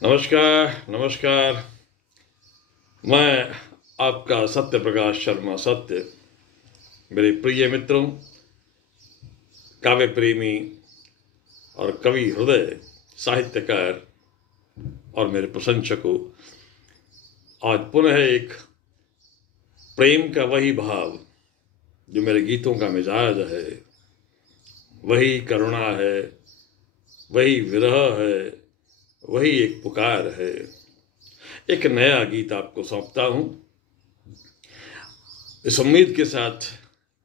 नमस्कार, नमस्कार। मैं आपका सत्य प्रकाश शर्मा सत्य। मेरे प्रिय मित्रों, काव्य प्रेमी और कवि हृदय, साहित्यकार और मेरे प्रशंसकों, आज पुनः एक प्रेम का वही भाव जो मेरे गीतों का मिजाज है, वही करुणा है, वही विरह है, वही एक पुकार है। एक नया गीत आपको सौंपता हूं, इस उम्मीद के साथ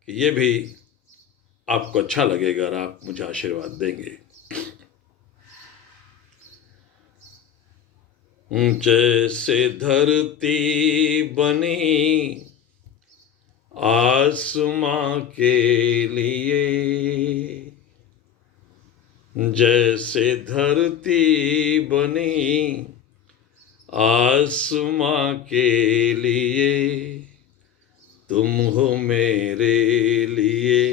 कि ये भी आपको अच्छा लगेगा और आप मुझे आशीर्वाद देंगे। जैसे धरती बनी आसमां के लिए, जैसे धरती बनी आसमां के लिए, तुम हो मेरे लिए,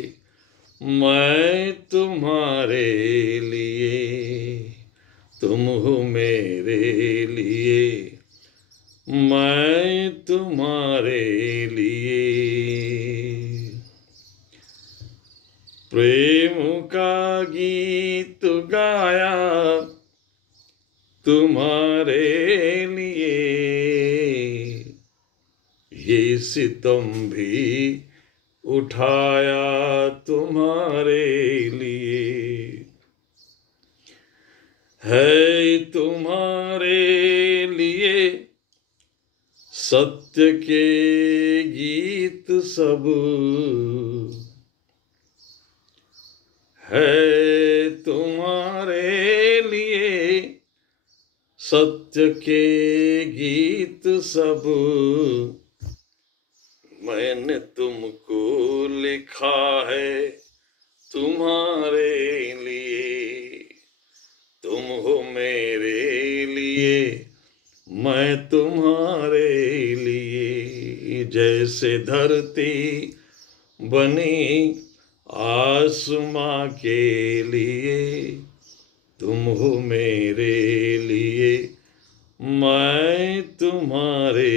मैं तुम्हारे लिए, तुम हो मेरे लिए, मैं तुम्हारे लिए। प्रेम का गीत गाया तुम्हारे लिए, ये सितम भी उठाया तुम्हारे लिए, है तुम्हारे लिए सत्य के गीत सब, है तुम्हारे लिए सत्य के गीत सब। मैंने तुमको लिखा है तुम्हारे लिए, तुम हो मेरे लिए, मैं तुम्हारे लिए। जैसे धरती बनी आसमां के लिए, तुम हो मेरे लिए, मैं तुम्हारे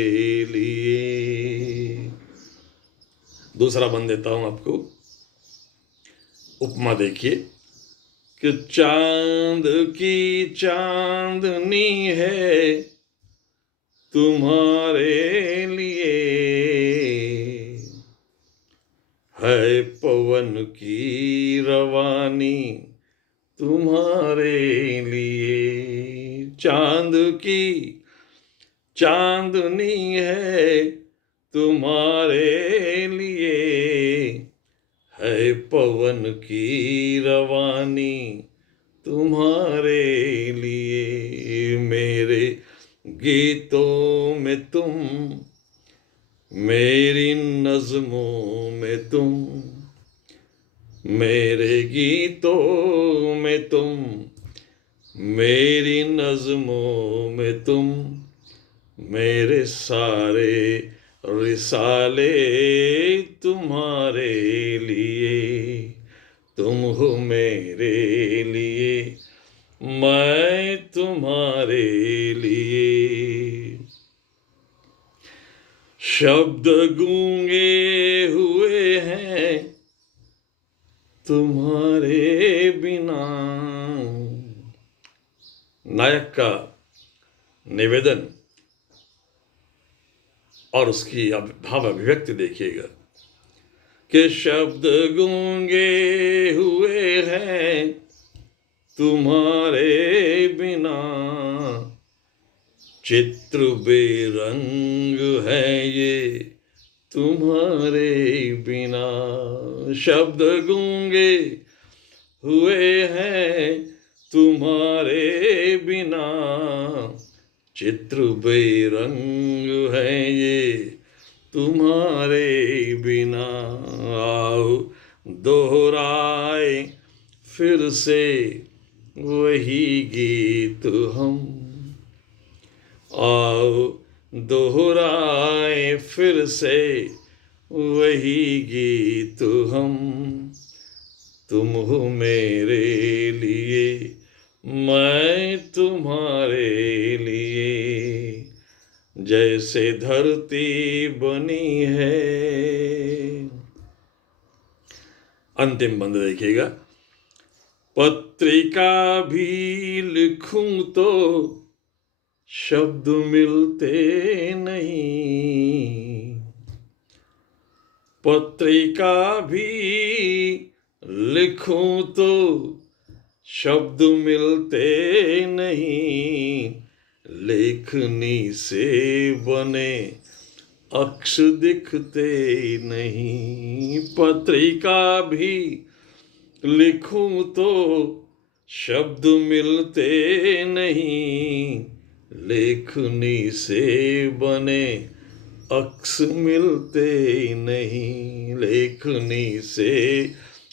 लिए। दूसरा बन देता हूं आपको। उपमा देखिए कि चांद की चांदनी है तुम्हारे लिए, है पवन की रवानी तुम्हारे लिए। चांद की चांदनी है तुम्हारे लिए, है पवन की रवानी तुम्हारे लिए। मेरे गीतों में तुम, मेरी नज़्मों में तुम, मेरे गीतों में तुम, मेरी नज़्मों में तुम, मेरे सारे रिसाले तुम्हारे लिए, तुम हो मेरे लिए, मैं तुम्हारे लिए। शब्द गूंगे हुए हैं तुम्हारे बिना। नायक का निवेदन और उसकी भाव अभिव्यक्ति देखिएगा कि शब्द गूंगे हुए हैं तुम्हारे बिना, चित्र बेरंग है ये तुम्हारे बिना। शब्द गूंगे हुए हैं तुम्हारे बिना, चित्र बेरंग है ये तुम्हारे बिना। आओ दोहराए फिर से वही गीत हम, आओ दोहराए फिर से वही गीत हम। तुम हो मेरे लिए, मैं तुम्हारे लिए जैसे धरती बनी है। अंतिम बंद देखिएगा। पत्रिका भी लिखूं तो शब्द मिलते नहीं, पत्रिका भी लिखूं तो शब्द मिलते नहीं, लेखनी से बने अक्ष दिखते नहीं। पत्रिका भी लिखूं तो शब्द मिलते नहीं, लेखनी से बने अक्ष मिलते नहीं, लेखनी से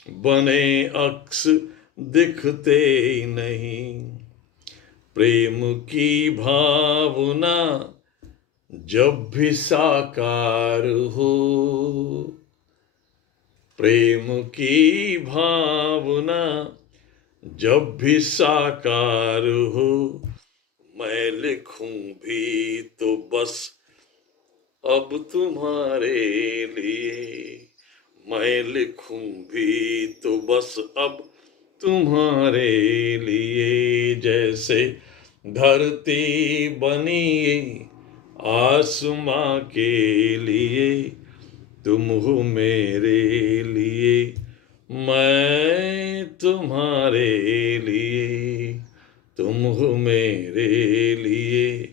बने अक्ष दिखते नहीं। प्रेम की भावना जब भी साकार हो, प्रेम की भावना जब भी साकार हो, मैं लिखूं भी तो बस अब तुम्हारे लिए, मैं लिखूं भी तो बस अब तुम्हारे लिए। जैसे धरती बनी आसमां के लिए, तुम हो मेरे लिए, मैं तुम्हारे लिए, तुम हो मेरे लिए,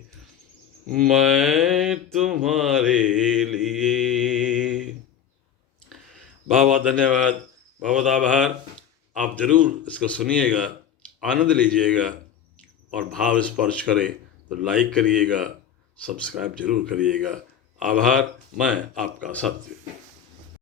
मैं तुम्हारे लिए। बहुत बहुत धन्यवाद, बहुत आभार। आप जरूर इसको सुनिएगा, आनंद लीजिएगा और भाव स्पर्श करे तो लाइक करिएगा, सब्सक्राइब जरूर करिएगा। आभार। मैं आपका सत्य।